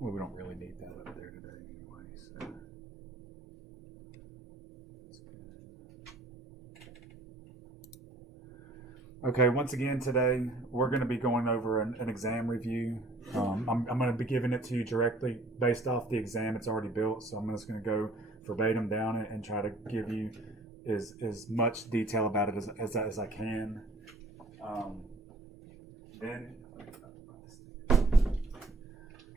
Well, we don't really need that over there today anyway, so. Okay, once again today, we're going to be going over an exam review. I'm going to be giving it to you directly based off the exam it's already built, so I'm just going to go verbatim down it and try to give you as much detail about it as I can.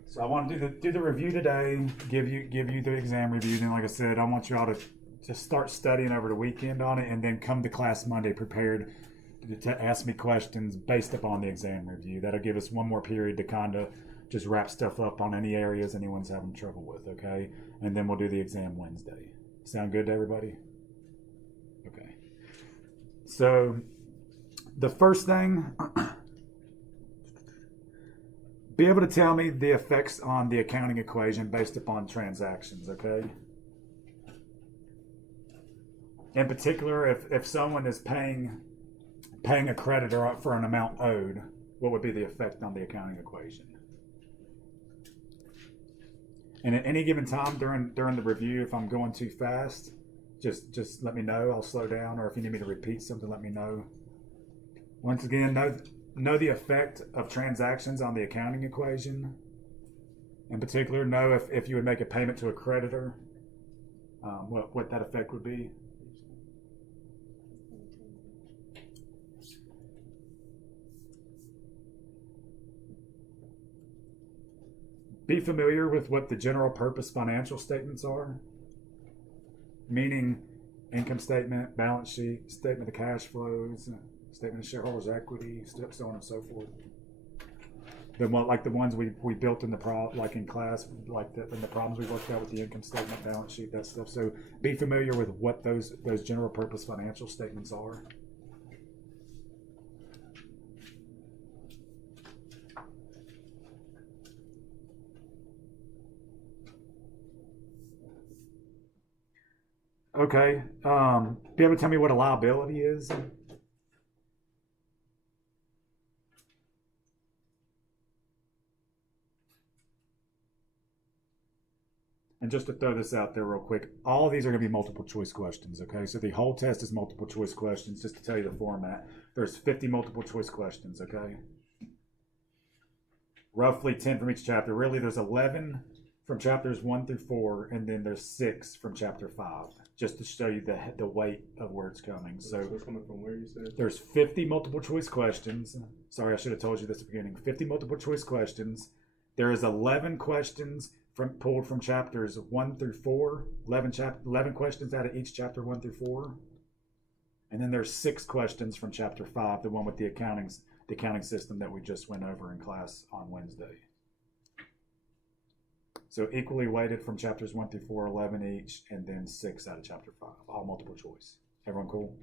So I want to do the review today, give you the exam review. Then, like I said, I want you all to just start studying over the weekend on it, and then come to class Monday prepared to ask me questions based upon the exam review. That'll give us one more period to kind of just wrap stuff up on any areas anyone's having trouble with, okay? And then we'll do the exam Wednesday. Sound good to everybody? Okay. So the first thing, be able to tell me the effects on the accounting equation based upon transactions, okay? In particular, if someone is paying a creditor for an amount owed, what would be the effect on the accounting equation? And at any given time during the review, if I'm going too fast, just let me know. I'll slow down, or if you need me to repeat something, let me know. Once again, know the effect of transactions on the accounting equation. In particular, know if you would make a payment to a creditor, what that effect would be. Be familiar with what the general purpose financial statements are, meaning income statement, balance sheet, statement of cash flows, statement of shareholders' equity, so on and so forth. The ones we built in the like in class, in the problems we worked out with the income statement, balance sheet, that stuff. So be familiar with what those general purpose financial statements are. Okay. Be able to tell me what a liability is? And just to throw this out there real quick, all of these are going to be multiple choice questions, okay? So the whole test is multiple choice questions, just to tell you the format. There's 50 multiple choice questions, okay? Roughly 10 from each chapter. Really, there's 11 from chapters 1 through 4, and then there's 6 from chapter 5, just to show you the weight of where it's coming. So it's coming from where you said? There's 50 multiple choice questions. Sorry, I should have told you this at the beginning. 50 multiple choice questions. There is 11 questions pulled from chapters 1 through 4. 11 questions out of each chapter 1 through 4. And then there's 6 questions from chapter 5, the one with the accounting system that we just went over in class on Wednesday. So equally weighted from chapters 1 through 4, 11 each, and then 6 out of chapter 5, all multiple choice. Everyone cool?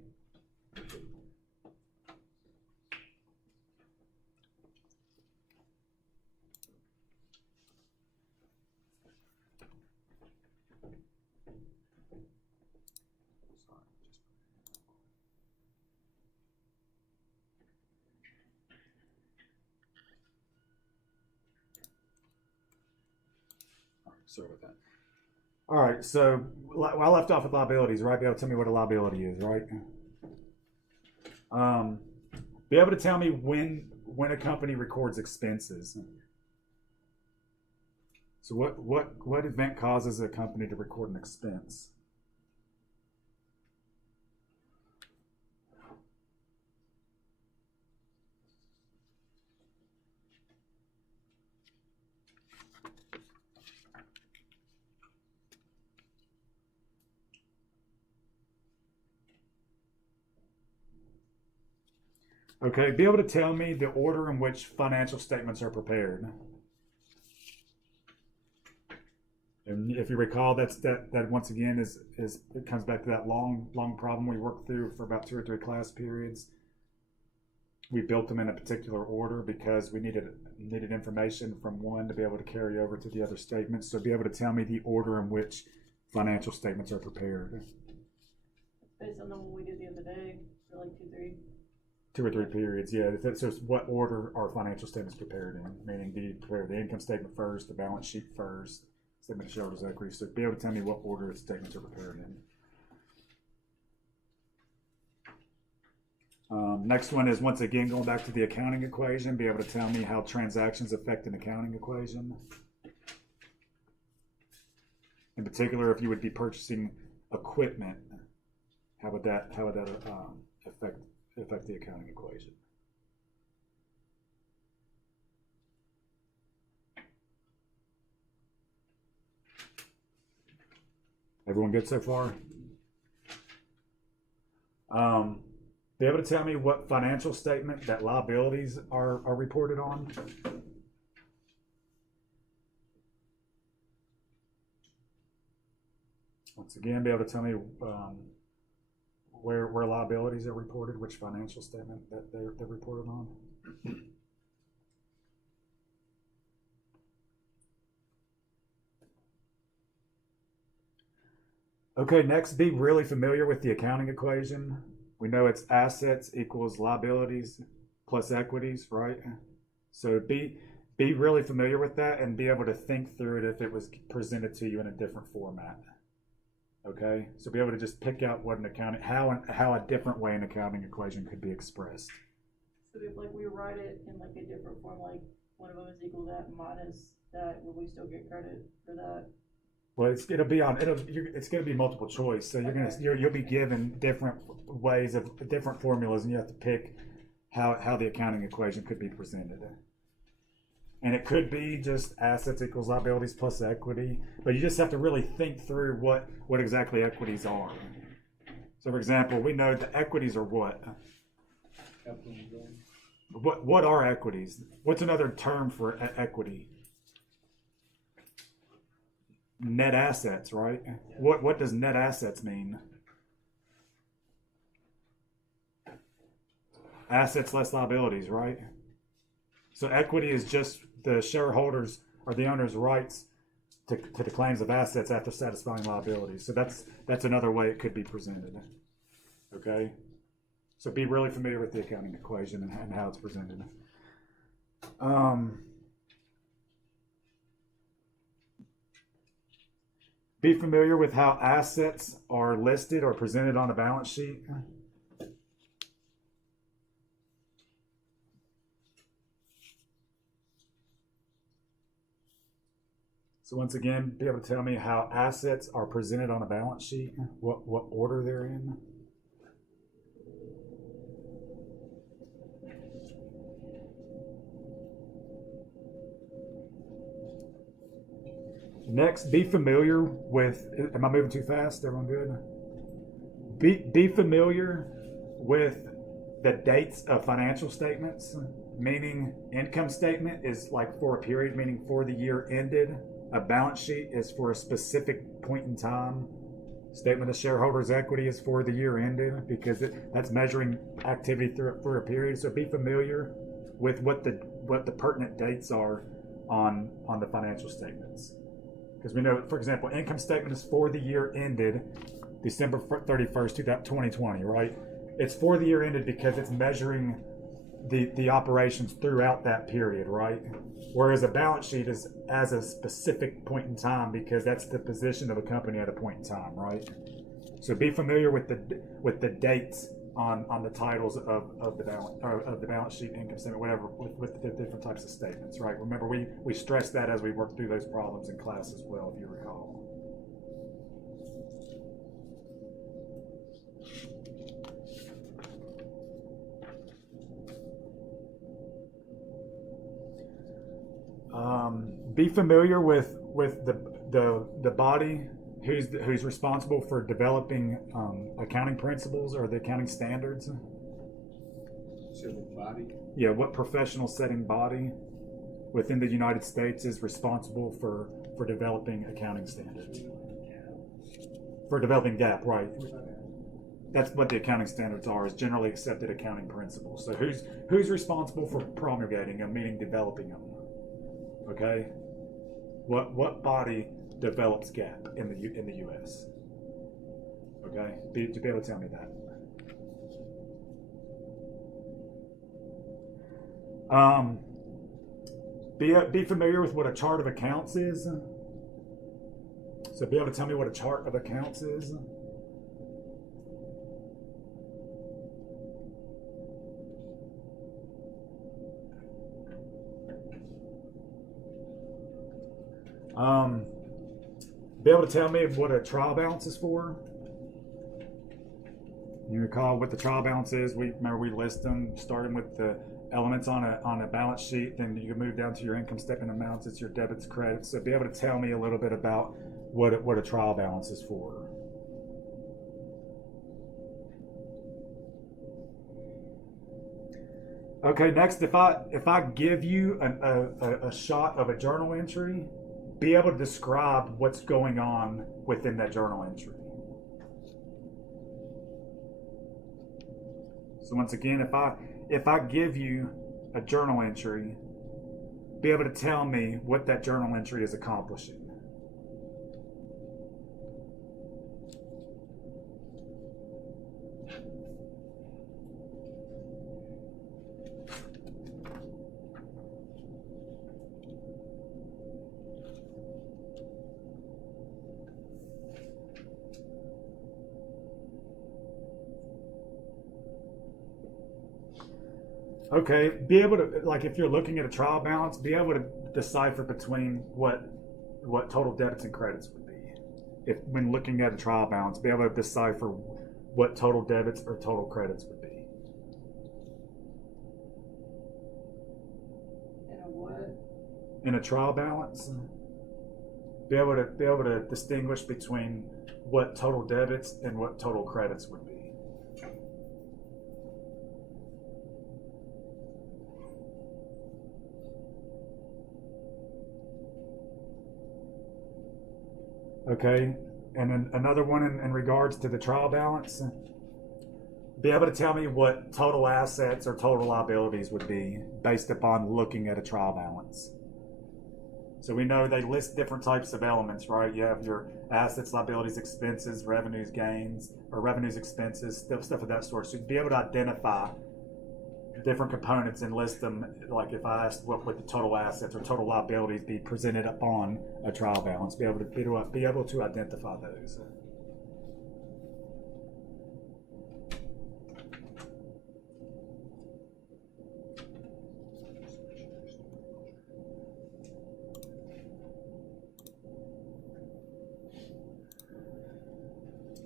Sorry about that. All right, so I left off with liabilities, right? Be able to tell me what a liability is, right? Be able to tell me when a company records expenses. So what event causes a company to record an expense? Okay, be able to tell me the order in which financial statements are prepared. And if you recall, that once again is it comes back to that long problem we worked through for about 2 or 3 class periods. We built them in a particular order because we needed information from one to be able to carry over to the other statements. So be able to tell me the order in which financial statements are prepared. Based on the one we did the other day, for like 2, 3. 2 or 3 periods, yeah. So it's what order are financial statements prepared in? Meaning, do you prepare the income statement first, the balance sheet first, statement of shareholders' equity? So be able to tell me what order the statements are prepared in. Next one is, once again, going back to the accounting equation, be able to tell me how transactions affect an accounting equation. In particular, if you would be purchasing equipment, how would that affect the accounting equation? Everyone good so far? Be able to tell me what financial statement that liabilities are reported on? Once again, be able to tell me where liabilities are reported, which financial statement that they're reported on? Okay, next, be really familiar with the accounting equation. We know it's assets equals liabilities plus equities, right? So be really familiar with that and be able to think through it if it was presented to you in a different format. Okay, so be able to just pick out what an accounting, how a different way an accounting equation could be expressed. So if like we write it in like a different form, like one of them is equal to that minus that, will we still get credit for that? Well, it's going to be multiple choice. So you'll be given different ways of different formulas, and you have to pick how the accounting equation could be presented. And it could be just assets equals liabilities plus equity, but you just have to really think through what exactly equities are. So, for example, we know the equities are what? What are equities? What's another term for equity? Net assets, right? What does net assets mean? Assets less liabilities, right? So equity is just the shareholders or the owner's rights to the claims of assets after satisfying liabilities. So that's another way it could be presented. Okay? So be really familiar with the accounting equation and how it's presented. Be familiar with how assets are listed or presented on a balance sheet. So once again, be able to tell me how assets are presented on a balance sheet, what order they're in. Next, be familiar with, am I moving too fast? Everyone good? Be familiar with the dates of financial statements, meaning income statement is like for a period, meaning for the year ended. A balance sheet is for a specific point in time. Statement of shareholders' equity is for the year ended because that's measuring activity for a period. So be familiar with what the pertinent dates are on the financial statements. Because we know, for example, income statement is for the year ended December 31st, 2020, right? It's for the year ended because it's measuring the operations throughout that period, right? Whereas a balance sheet is as a specific point in time because that's the position of a company at a point in time, right? So be familiar with the dates on the titles of the balance sheet, income statement, whatever, with the different types of statements, right? Remember, we stressed that as we worked through those problems in class as well, if you recall. Be familiar with the body who's responsible for developing accounting principles or the accounting standards. So the body? Yeah, what professional setting body within the United States is responsible for developing accounting standards? For developing GAAP, right? That's what the accounting standards are, is generally accepted accounting principles. So who's responsible for promulgating them, meaning developing them? Okay? What body develops GAAP in the U.S.? Okay? To be able to tell me that. Be familiar with what a chart of accounts is. So be able to tell me what a chart of accounts is. Be able to tell me what a trial balance is for. You recall what the trial balance is? We list them starting with the elements on a balance sheet. Then you can move down to your income statement amounts. It's your debits, credits. So be able to tell me a little bit about what a trial balance is for. Okay, next, if I give you a shot of a journal entry, be able to describe what's going on within that journal entry. So once again, if I give you a journal entry, be able to tell me what that journal entry is accomplishing. Okay, be able to, like, if you're looking at a trial balance, be able to decipher between what total debits and credits would be. If when looking at a trial balance, be able to decipher what total debits or total credits would be. And a what? In a trial balance, be able to distinguish between what total debits and what total credits would be. Okay, and then another one in regards to the trial balance, be able to tell me what total assets or total liabilities would be based upon looking at a trial balance. So we know they list different types of elements, right? You have your assets, liabilities, expenses, revenues, gains, or revenues, expenses, stuff of that sort. So you'd be able to identify different components and list them. Like if I asked what would the total assets or total liabilities be presented upon a trial balance, be able to identify those.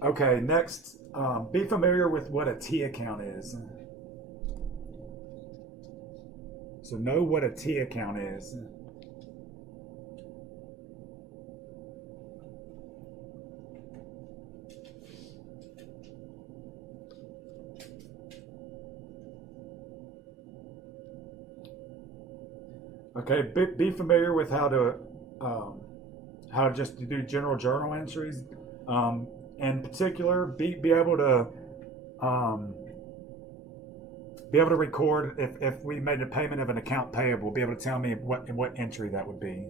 Okay, next, be familiar with what a T account is. So know what a T account is. Okay, be familiar with how to just do general journal entries. In particular, be able to record if we made a payment of an account payable. Be able to tell me what entry that would be.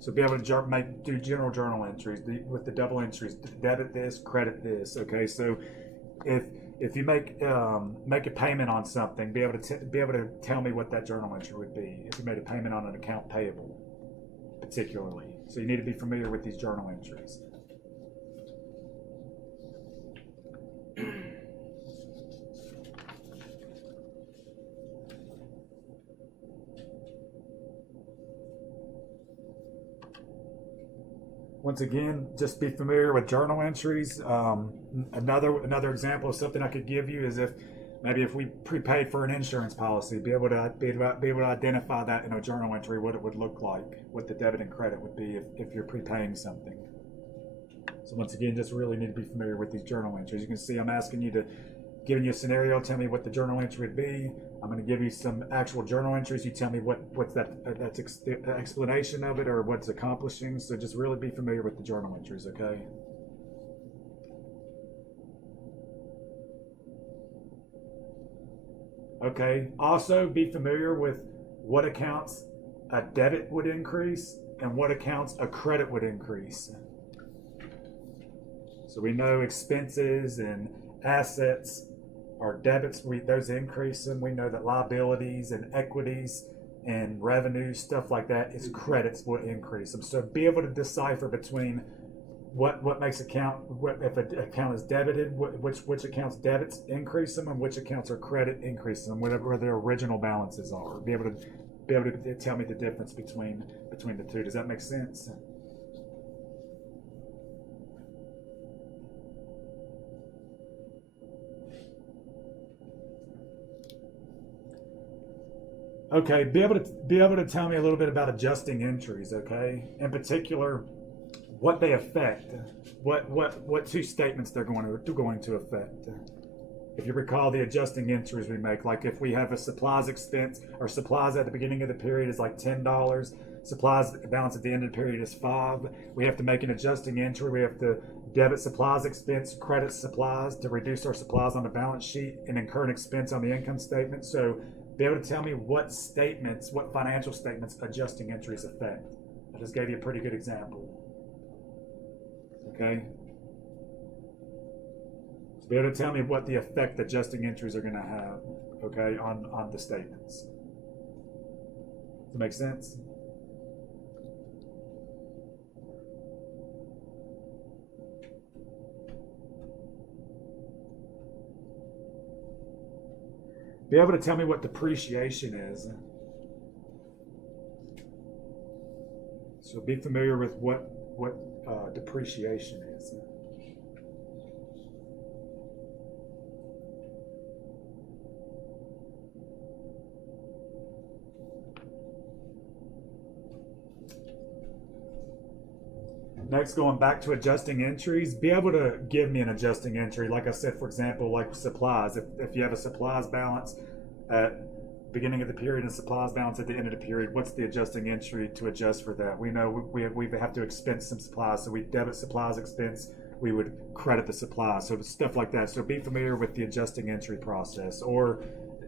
So be able to do general journal entries with the double entries: debit this, credit this. Okay, so if you make a payment on something, be able to tell me what that journal entry would be. If you made a payment on an account payable, particularly, so you need to be familiar with these journal entries. Once again, just be familiar with journal entries. Another example of something I could give you is if we prepaid for an insurance policy, be able to identify that in a journal entry, what it would look like, what the debit and credit would be if you're prepaying something. So once again, just really need to be familiar with these journal entries. You can see I'm giving you a scenario, tell me what the journal entry would be. I'm going to give you some actual journal entries. You tell me what's that's explanation of it or what's accomplishing. So just really be familiar with the journal entries, okay? Okay, also be familiar with what accounts a debit would increase and what accounts a credit would increase. So we know expenses and assets our debits, those increase them. We know that liabilities and equities and revenue, stuff like that, is credits will increase them. So be able to decipher between what makes if an account is debited, which accounts debits increase them and which accounts are credit increase them, whatever their original balances are. Be able to tell me the difference between the two. Does that make sense? Okay, be able to tell me a little bit about adjusting entries, okay? In particular, what they affect, what two statements they're going to affect. If you recall the adjusting entries we make, like if we have a supplies expense, or supplies at the beginning of the period is like $10, supplies balance at the end of the period is $5, we have to make an adjusting entry. We have to debit supplies expense, credit supplies to reduce our supplies on the balance sheet, and incur an expense on the income statement. So be able to tell me what financial statements adjusting entries affect. I just gave you a pretty good example. Okay? So be able to tell me what the effect adjusting entries are going to have, okay, on the statements. Does that make sense? Be able to tell me what depreciation is. So be familiar with what depreciation is. Next, going back to adjusting entries, be able to give me an adjusting entry. Like I said, for example, like supplies. If you have a supplies balance at beginning of the period and supplies balance at the end of the period, what's the adjusting entry to adjust for that? We know we have to expense some supplies, so we debit supplies expense, we would credit the supplies, so stuff like that. So be familiar with the adjusting entry process. Or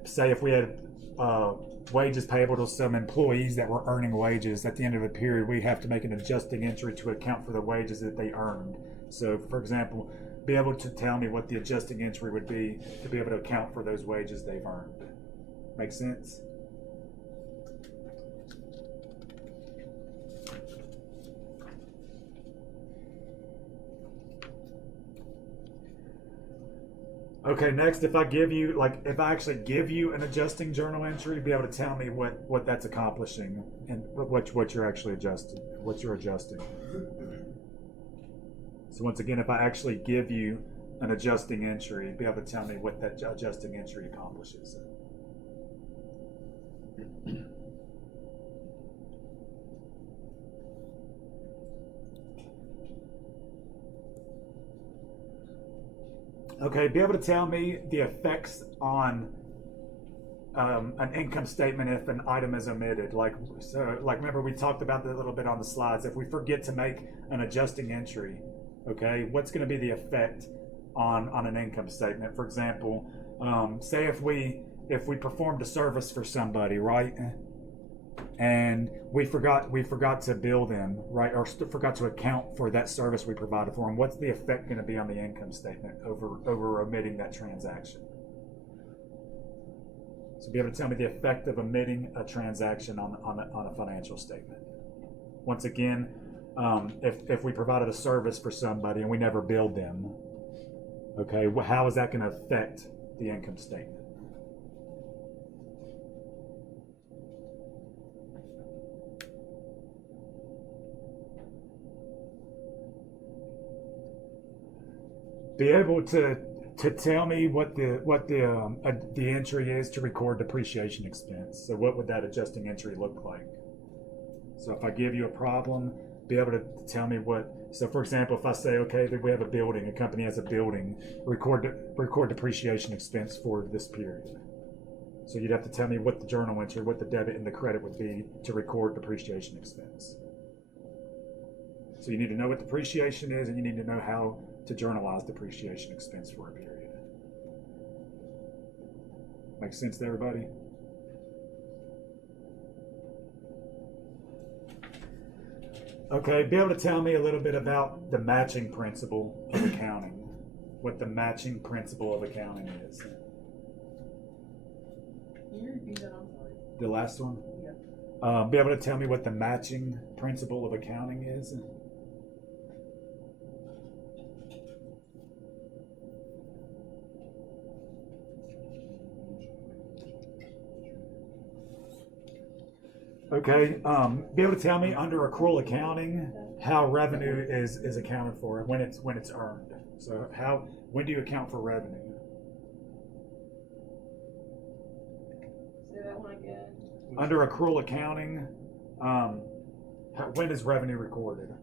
say if we had wages payable to some employees that were earning wages at the end of a period, we have to make an adjusting entry to account for the wages that they earned. So for example, be able to tell me what the adjusting entry would be to be able to account for those wages they've earned. Make sense? Okay, next, if I actually give you an adjusting journal entry, be able to tell me what that's accomplishing and what you're actually adjusting, what you're adjusting. So once again, if I actually give you an adjusting entry, be able to tell me what that adjusting entry accomplishes. Okay, be able to tell me the effects on an income statement if an item is omitted. Like remember we talked about that a little bit on the slides. If we forget to make an adjusting entry, okay, what's going to be the effect on an income statement? For example, say if we performed a service for somebody, right? And we forgot to bill them, right, or forgot to account for that service we provided for them. What's the effect going to be on the income statement over omitting that transaction? So be able to tell me the effect of omitting a transaction on a financial statement. Once again, if we provided a service for somebody and we never billed them, okay, how is that going to affect the income statement? Be able to tell me what the entry is to record depreciation expense. So what would that adjusting entry look like? So if I give you a problem, be able to tell me what. So for example, if I say, okay, that we have a building, a company has a building, record depreciation expense for this period. So you'd have to tell me what the journal entry, what the debit and the credit would be to record depreciation expense. So you need to know what depreciation is, and you need to know how to journalize depreciation expense for a period. Make sense to everybody? Okay, be able to tell me a little bit about the matching principle of accounting. What the matching principle of accounting is. Can you repeat that? I'm sorry. The last one? Yeah. Be able to tell me what the matching principle of accounting is? Okay, be able to tell me under accrual accounting how revenue is accounted for when it's earned. So when do you account for revenue? Say that one again. Under accrual accounting, when is revenue recorded?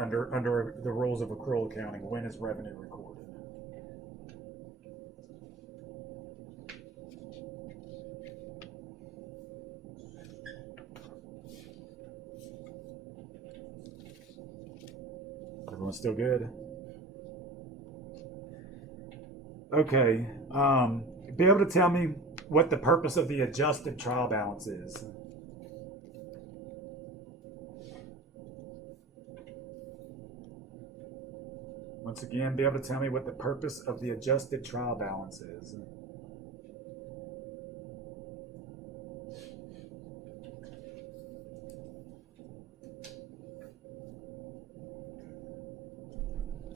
Under the rules of accrual accounting, when is revenue recorded? Everyone's still good? Okay. Be able to tell me what the purpose of the adjusted trial balance is? Once again, be able to tell me what the purpose of the adjusted trial balance is?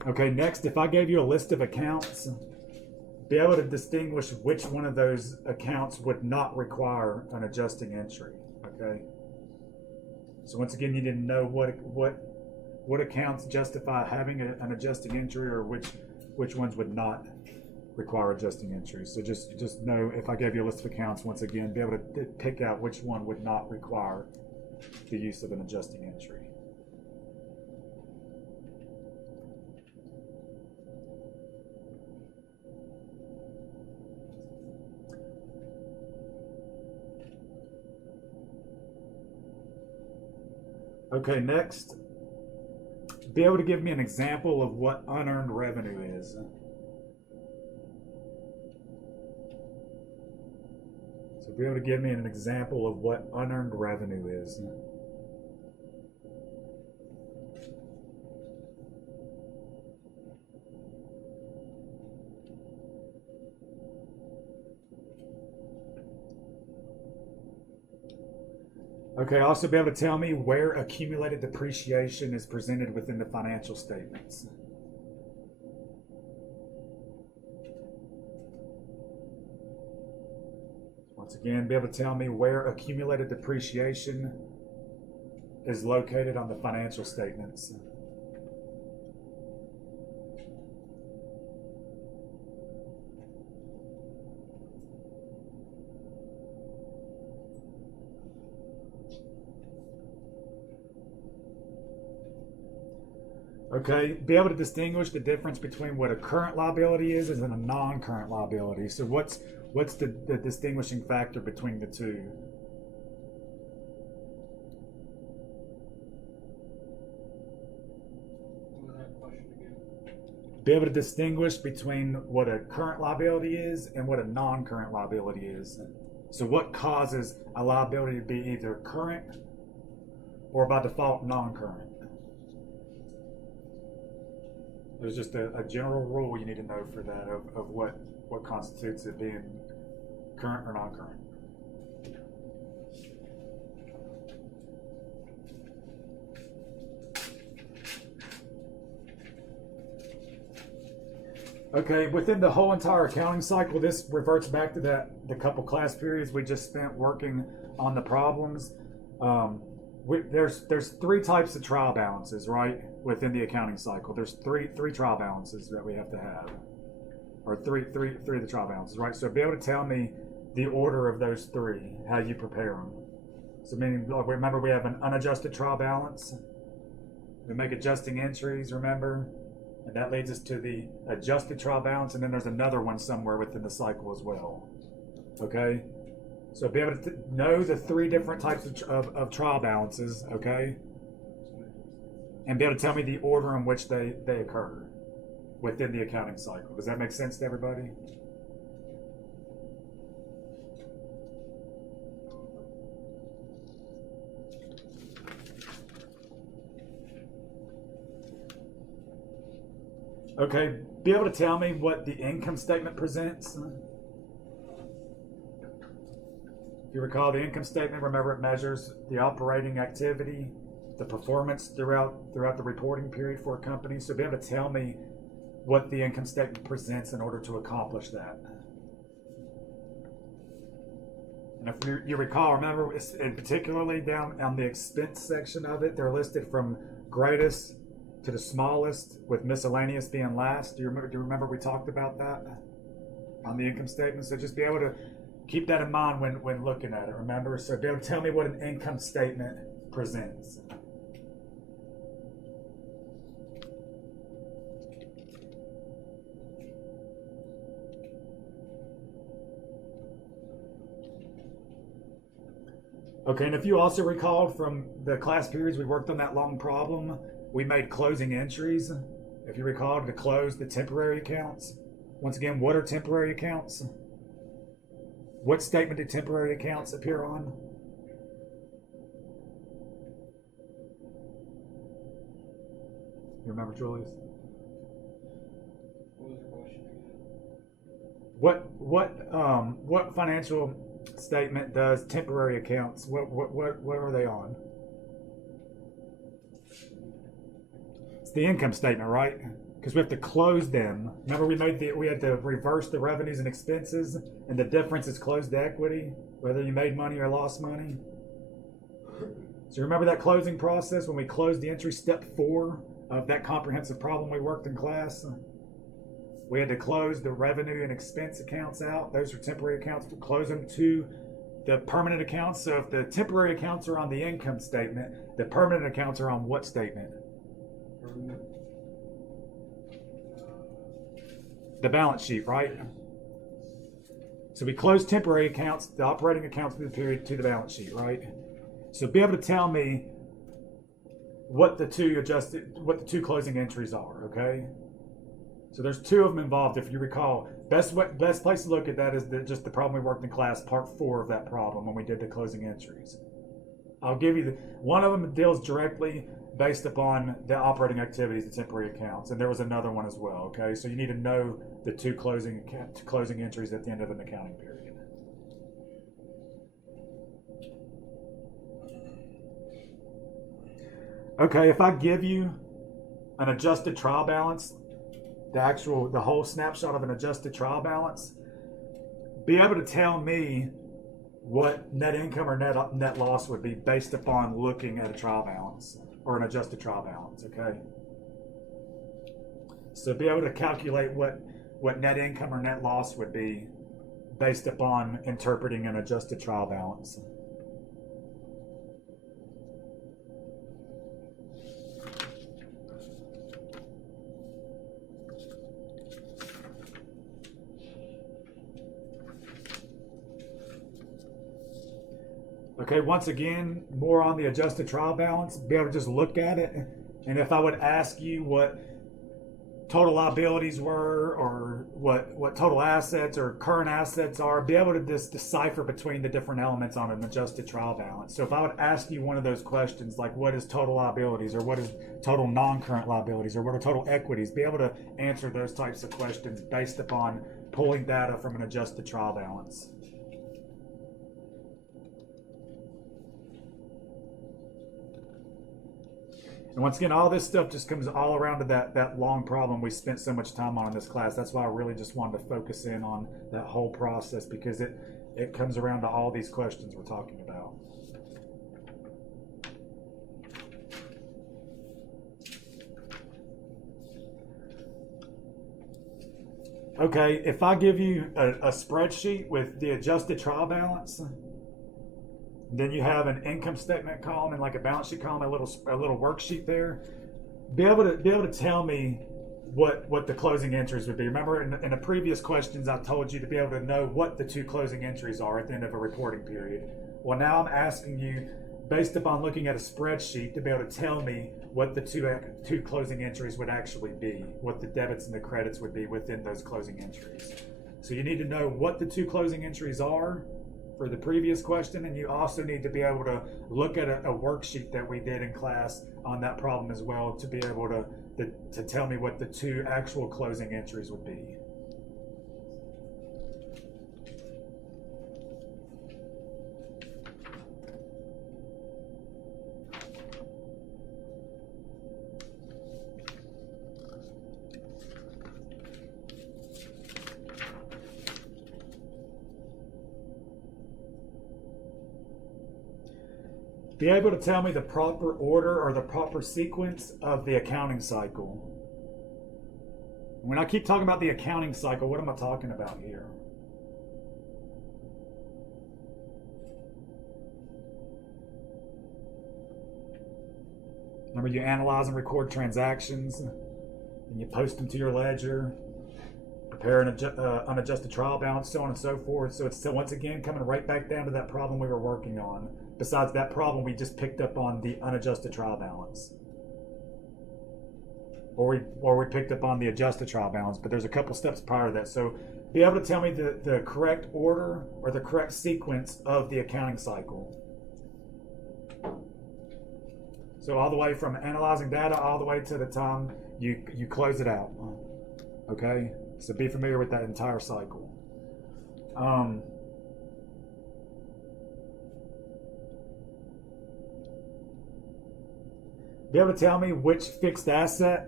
Okay, next, if I gave you a list of accounts, be able to distinguish which one of those accounts would not require an adjusting entry. Okay. So once again, you didn't know what accounts justify having an adjusting entry, or which ones would not require adjusting entries. So just know, if I gave you a list of accounts, once again, be able to pick out which one would not require the use of an adjusting entry. Okay, next, be able to give me an example of what unearned revenue is. So be able to give me an example of what unearned revenue is. Okay, also be able to tell me where accumulated depreciation is presented within the financial statements. Once again, be able to tell me where accumulated depreciation is located on the financial statements. Okay, be able to distinguish the difference between what a current liability is and a non-current liability. So what's the distinguishing factor between the two? What was that question again? Be able to distinguish between what a current liability is and what a non-current liability is. So what causes a liability to be either current or by default non-current? There's just a general rule you need to know for that of what constitutes it being current or non-current. Okay, within the whole entire accounting cycle, this reverts back to the couple class periods we just spent working on the problems. There's three types of trial balances, right? Within the accounting cycle, there's three trial balances that we have to have, or three of the trial balances, right? So be able to tell me the order of those three, how you prepare them. So meaning, like, remember, we have an unadjusted trial balance. We make adjusting entries, remember, and that leads us to the adjusted trial balance, and then there's another one somewhere within the cycle as well. Okay. So be able to know the three different types of trial balances, okay? And be able to tell me the order in which they occur within the accounting cycle. Does that make sense to everybody? Okay, be able to tell me what the income statement presents. you recall the income statement, remember it measures the operating activity, the performance throughout the reporting period for a company. So be able to tell me what the income statement presents in order to accomplish that. And if you recall, remember, and particularly down on the expense section of it, they're listed from greatest to the smallest, with miscellaneous being last. Do you remember we talked about that on the income statement? So just be able to keep that in mind when looking at it, remember? So be able to tell me what an income statement presents. Okay, and if you also recalled from the class periods we worked on that long problem, we made closing entries. If you recall, to close the temporary accounts. Once again, what are temporary accounts? What statement do temporary accounts appear on? You remember, Julius? What was the question again? What financial statement does temporary accounts? What are they on? It's the income statement, right? Because we have to close them. Remember, we had to reverse the revenues and expenses, and the difference is closed equity, whether you made money or lost money. So remember that closing process when we closed the entry, step 4 of that comprehensive problem we worked in class? We had to close the revenue and expense accounts out. Those are temporary accounts. We close them to the permanent accounts. So if the temporary accounts are on the income statement, the permanent accounts are on what statement? The balance sheet, right? So we close temporary accounts, the operating accounts for the period, to the balance sheet, right? So be able to tell me what the two closing entries are, okay? So there's 2 of them involved, if you recall. Best place to look at that is just the problem we worked in class, part 4 of that problem when we did the closing entries. I'll give you one of them deals directly based upon the operating activities, the temporary accounts, and there was another one as well. Okay, so you need to know the 2 closing entries at the end of an accounting period. Okay, if I give you an adjusted trial balance, the whole snapshot of an adjusted trial balance, be able to tell me what net income or net loss would be based upon looking at a trial balance or an adjusted trial balance, okay? So be able to calculate what net income or net loss would be based upon interpreting an adjusted trial balance. Okay, once again, more on the adjusted trial balance, be able to just look at it. And if I would ask you what total liabilities were, or what total assets or current assets are, be able to just decipher between the different elements on an adjusted trial balance. So if I would ask you one of those questions, like what is total liabilities, or what is total non-current liabilities, or what are total equities, be able to answer those types of questions based upon pulling data from an adjusted trial balance. And once again, all this stuff just comes all around to that long problem we spent so much time on in this class. That's why I really just wanted to focus in on that whole process, because it comes around to all these questions we're talking about. Okay, if I give you a spreadsheet with the adjusted trial balance, then you have an income statement column and like a balance sheet column, a little worksheet there. Be able to tell me what the closing entries would be. Remember in the previous questions I told you to be able to know what the 2 closing entries are at the end of a reporting period. Well, now I'm asking you, based upon looking at a spreadsheet, to be able to tell me what the two closing entries would actually be, what the debits and the credits would be within those closing entries. So you need to know what the 2 closing entries are for the previous question, and you also need to be able to look at a worksheet that we did in class on that problem as well, to be able to tell me what the 2 actual closing entries would be. Be able to tell me the proper order or the proper sequence of the accounting cycle. When I keep talking about the accounting cycle, what am I talking about here? Remember, you analyze and record transactions, and you post them to your ledger, prepare an unadjusted trial balance, so on and so forth. So it's still, once again, coming right back down to that problem we were working on. Besides that problem, we just picked up on the unadjusted trial balance. Or we picked up on the adjusted trial balance, but there's a couple steps prior to that. So be able to tell me the correct order or the correct sequence of the accounting cycle. So all the way from analyzing data all the way to the time you close it out. Okay? So be familiar with that entire cycle. Be able to tell me which fixed asset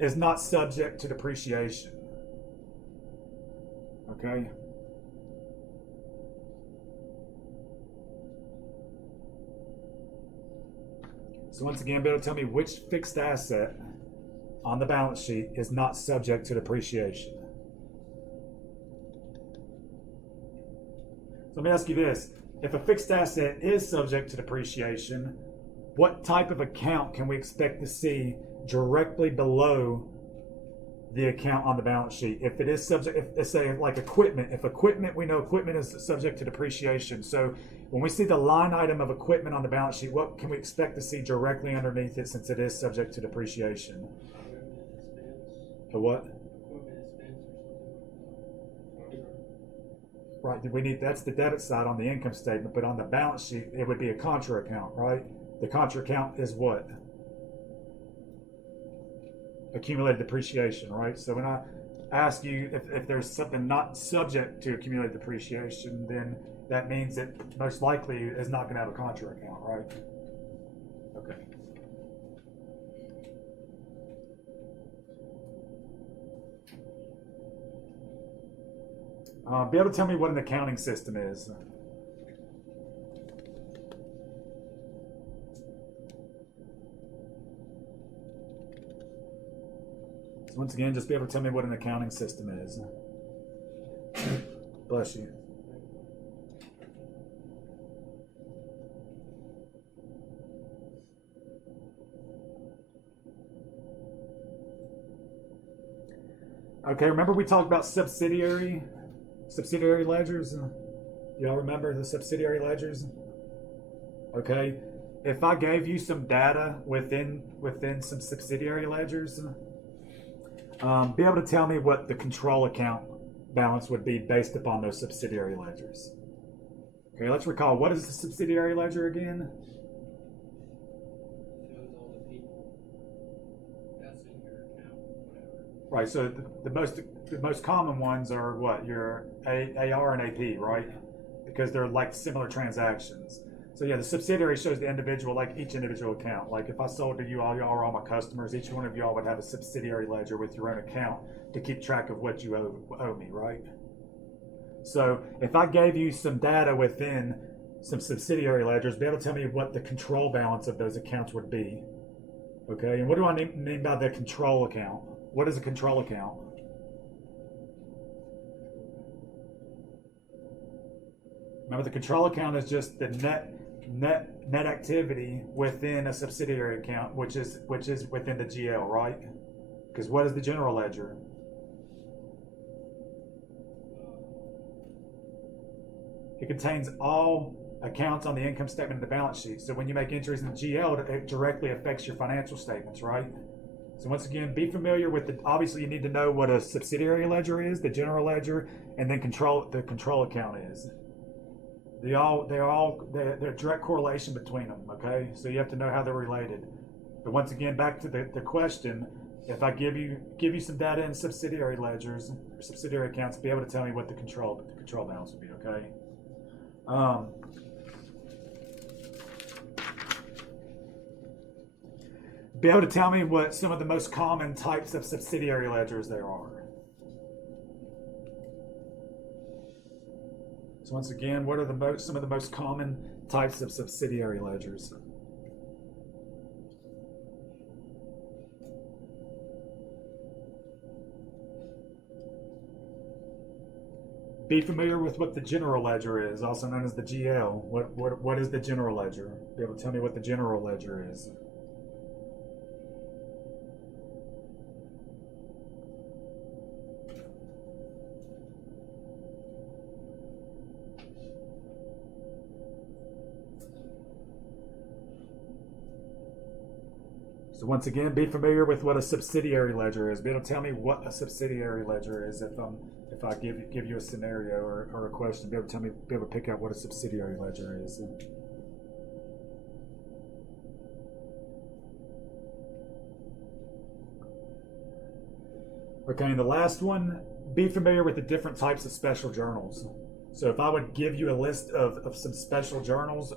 is not subject to depreciation. Okay? So once again, be able to tell me which fixed asset on the balance sheet is not subject to depreciation. So let me ask you this. If a fixed asset is subject to depreciation, what type of account can we expect to see directly below the account on the balance sheet? If it is subject, if say like equipment, we know equipment is subject to depreciation. So when we see the line item of equipment on the balance sheet, what can we expect to see directly underneath it since it is subject to depreciation? A what? Right, we need, that's the debit side on the income statement, but on the balance sheet, it would be a contra account, right? The contra account is what? Accumulated depreciation, right? So when I ask you if there's something not subject to accumulated depreciation, then that means it most likely is not going to have a contra account, right? Okay. Be able to tell me what an accounting system is. So once again, just be able to tell me what an accounting system is. Bless you. Okay, remember we talked about subsidiary ledgers? Y'all remember the subsidiary ledgers? Okay, if I gave you some data within some subsidiary ledgers, be able to tell me what the control account balance would be based upon those subsidiary ledgers. Okay, let's recall, what is the subsidiary ledger again? Shows all the people that's in your account, whatever. Right, so the most common ones are what? Your AR and AP, right? Because they're like similar transactions. So yeah, the subsidiary shows the individual, like each individual account. Like if I sold to you all, y'all are all my customers, each one of y'all would have a subsidiary ledger with your own account to keep track of what you owe me, right? So if I gave you some data within some subsidiary ledgers, be able to tell me what the control balance of those accounts would be. Okay, and what do I mean by the control account? What is a control account? Remember, the control account is just the net activity within a subsidiary account, which is within the GL, right? Because what is the general ledger? It contains all accounts on the income statement and the balance sheet. So when you make entries in the GL, it directly affects your financial statements, right? So once again, be familiar with obviously you need to know what a subsidiary ledger is, the general ledger, and then the control account is. They're direct correlation between them, okay? So you have to know how they're related. But once again, back to the question, if I give you some data in subsidiary ledgers or subsidiary accounts, be able to tell me what the control balance would be, okay? Be able to tell me what some of the most common types of subsidiary ledgers there are. So once again, what are some of the most common types of subsidiary ledgers. Be familiar with what the general ledger is, also known as the GL. What is the general ledger? Be able to tell me what the general ledger is. So once again, be familiar with what a subsidiary ledger is. Be able to tell me what a subsidiary ledger is if I give you a scenario or a question. Be able to tell me, be able to pick out what a subsidiary ledger is. Okay, and the last one, be familiar with the different types of special journals. So if I would give you a list of some special journals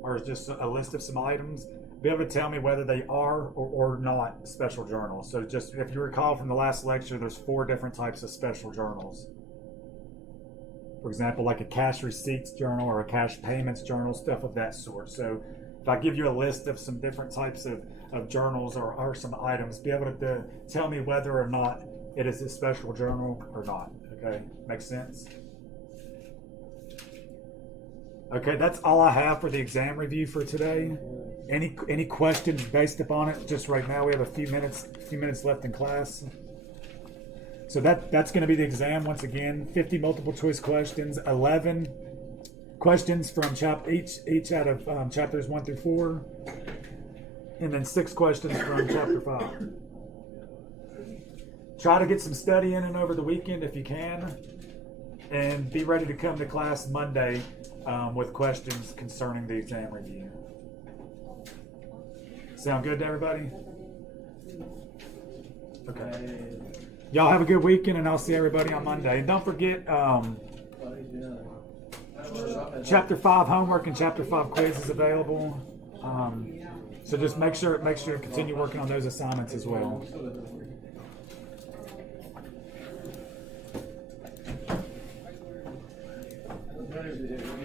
or just a list of some items, be able to tell me whether they are or not special journals. So just if you recall from the last lecture, there's 4 different types of special journals. For example, like a cash receipts journal or a cash payments journal, stuff of that sort. So if I give you a list of some different types of journals or some items, be able to tell me whether or not it is a special journal or not. Okay, makes sense? Okay, that's all I have for the exam review for today. Any questions based upon it? Just right now, we have a few minutes left in class. So that's going to be the exam once again. 50 multiple choice questions, 11 questions from each out of chapters 1 through 4, and then 6 questions from chapter 5. Try to get some study in and over the weekend if you can, and be ready to come to class Monday with questions concerning the exam review. Sound good to everybody? Okay. Y'all have a good weekend, and I'll see everybody on Monday. And don't forget, Chapter 5 homework and Chapter 5 quiz is available. So just make sure to continue working on those assignments as well.